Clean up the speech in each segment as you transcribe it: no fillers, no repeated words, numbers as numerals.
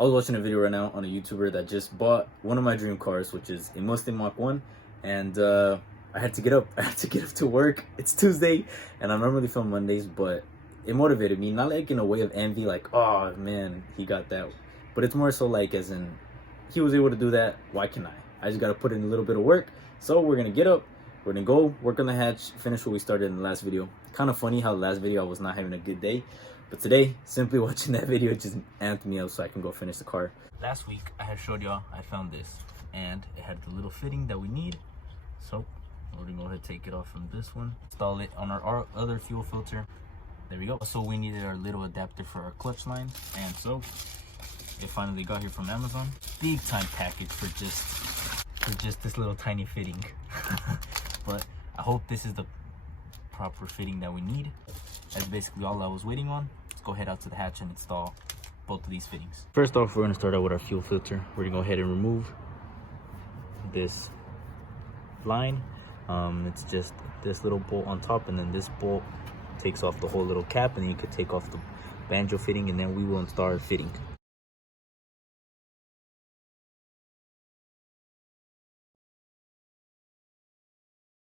I was watching a video right now on a YouTuber that just bought one of my dream cars, which is a Mustang Mach 1, and I had to get up. I had to get up to work. It's Tuesday, and I normally film Mondays, but it motivated me, not like in a way of envy, like, oh man, he got that, but it's more so like as in, he was able to do that, why can't I just gotta put in a little bit of work. So we're gonna get up, we're gonna go work on the hatch, finish what we started in the last video. Kind of funny how the last video I was not having a good day, but today, simply watching that video just amped me up so I can go finish the car. Last week, I had showed y'all I found this, and it had the little fitting that we need. So, we're gonna go ahead and take it off from this one, install it on our other fuel filter. There we go. So we needed our little adapter for our clutch line, and so it finally got here from Amazon. Big time package for just this little tiny fitting. But I hope this is the proper fitting that we need. That's basically all I was waiting on. Let's go head out to the hatch and install both of these fittings. First off, we're going to start out with our fuel filter. We're going to go ahead and remove this line. It's just this little bolt on top, and then this bolt takes off the whole little cap, and then you could take off the banjo fitting, and then we will install our fitting.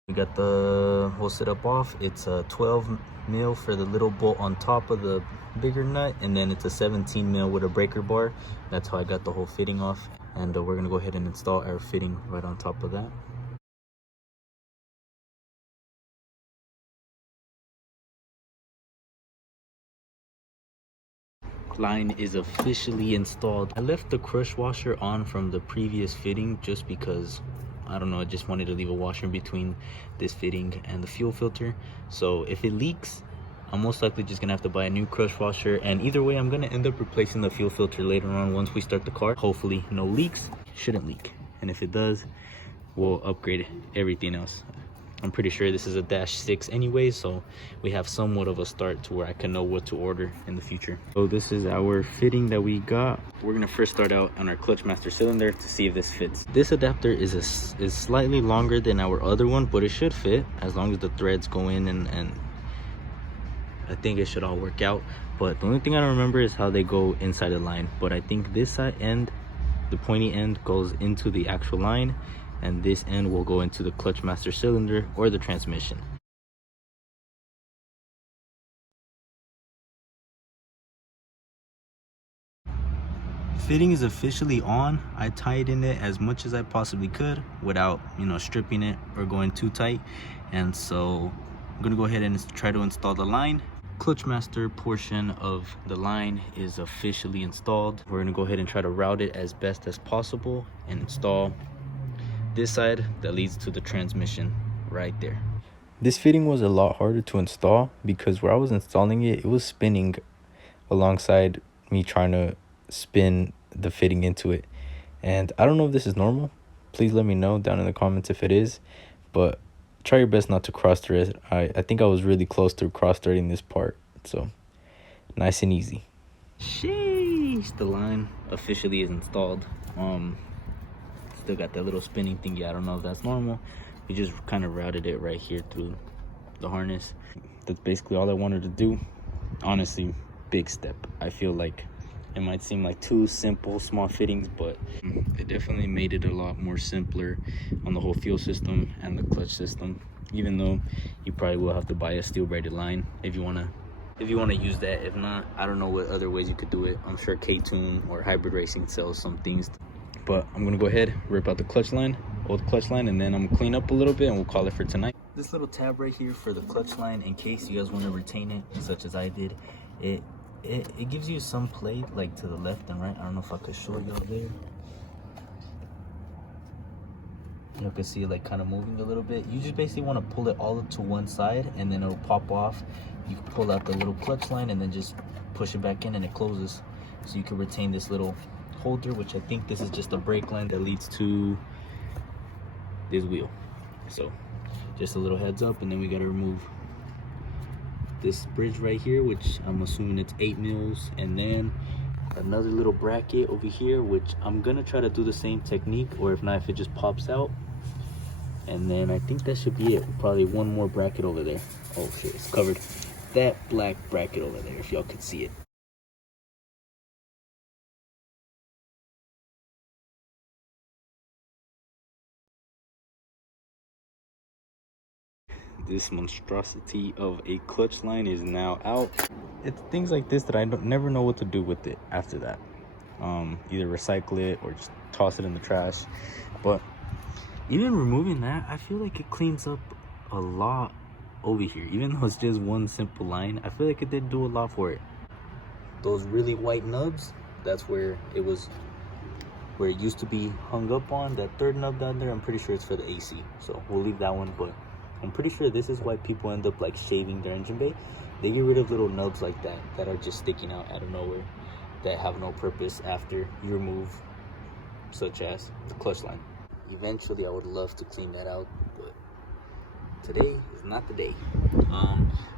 We got the whole setup off. It's a 12 mil for the little bolt on top of the bigger nut, and then it's a 17 mil with a breaker bar. That's how I got the whole fitting off, and we're gonna go ahead and install our fitting right on top of that. Line is officially installed. I left the crush washer on from the previous fitting just because, I don't know, I just wanted to leave a washer in between this fitting and the fuel filter. So if it leaks, I'm most likely just gonna have to buy a new crush washer, and either way I'm gonna end up replacing the fuel filter later on once we start the car. Hopefully no leaks, shouldn't leak, and if it does, we'll upgrade everything else. I'm pretty sure this is a -6 anyway, so we have somewhat of a start to where I can know what to order in the future. So this is our fitting that we got. We're gonna first start out on our clutch master cylinder to see if this fits. This adapter is slightly longer than our other one, but it should fit as long as the threads go in, and I think it should all work out. But the only thing I don't remember is how they go inside the line, but I think this side end, the pointy end, goes into the actual line, and this end will go into the clutch master cylinder or the transmission. Fitting is officially on. I tied in it as much as I possibly could without, stripping it or going too tight, and so I'm gonna go ahead and try to install the line. Clutch master portion of the line is officially installed. We're gonna go ahead and try to route it as best as possible and install this side that leads to the transmission right there. This fitting was a lot harder to install because where I was installing it, it was spinning alongside me trying to spin the fitting into it. And I don't know if this is normal. Please let me know down in the comments if it is, but try your best not to cross thread. I think I was really close to cross threading this part, so nice and easy. Sheesh, the line officially is installed. Still got that little spinning thingy. I don't know if that's normal. We just kind of routed it right here through the harness. That's basically all I wanted to do. Honestly, big step. I feel like it might seem like two simple small fittings, but it definitely made it a lot more simpler on the whole fuel system and the clutch system, even though you probably will have to buy a steel braided line if you want to use that. If not, I don't know what other ways you could do it. I'm sure K-Tune or Hybrid Racing sells some things. But I'm gonna go ahead, rip out the clutch line, old clutch line, and then I'm gonna clean up a little bit and we'll call it for tonight. This little tab right here for the clutch line, in case you guys want to retain it, such as I did, it gives you some play like to the left and right. I don't know if I could show y'all there. You can see it like kind of moving a little bit. You just basically want to pull it all to one side, and then it'll pop off. You can pull out the little clutch line and then just push it back in, and it closes. So you can retain this little holder, which I think this is just a brake line that leads to this wheel. So just a little heads up, and then we got to remove this bridge right here, which I'm assuming it's 8 mils, and then another little bracket over here, which I'm gonna try to do the same technique, or if not, if it just pops out. And then I think that should be it. Probably one more bracket over there. Oh shit, it's covered. That black bracket over there, if y'all could see it. This monstrosity of a clutch line is now out. It's things like this that I never know what to do with it after that. Either recycle it or just toss it in the trash. But even removing that, I feel like it cleans up a lot over here. Even though it's just one simple line, I feel like it did do a lot for it. Those really white nubs, that's where it used to be hung up on. That third nub down there, I'm pretty sure it's for the AC, so we'll leave that one. But I'm pretty sure this is why people end up like shaving their engine bay. They get rid of little nubs like that that are just sticking out out of nowhere, that have no purpose after you remove, such as the clutch line. Eventually I would love to clean that out, but today is not the day.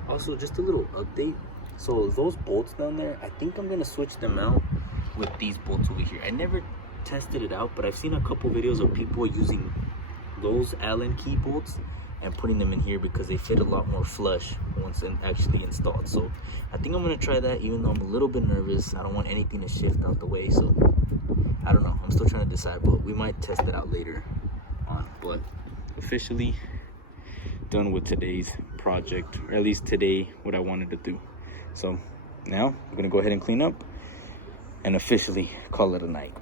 Also, just a little update. So those bolts down there, I think I'm gonna switch them out with these bolts over here. I never tested it out, but I've seen a couple videos of people using those Allen key bolts and putting them in here because they fit a lot more flush once actually installed. So I think I'm gonna try that, even though I'm a little bit nervous. I don't want anything to shift out the way, so I don't know. I'm still trying to decide, but we might test it out later on. But officially done with today's project, or at least today what I wanted to do. So now I'm gonna go ahead and clean up and officially call it a night.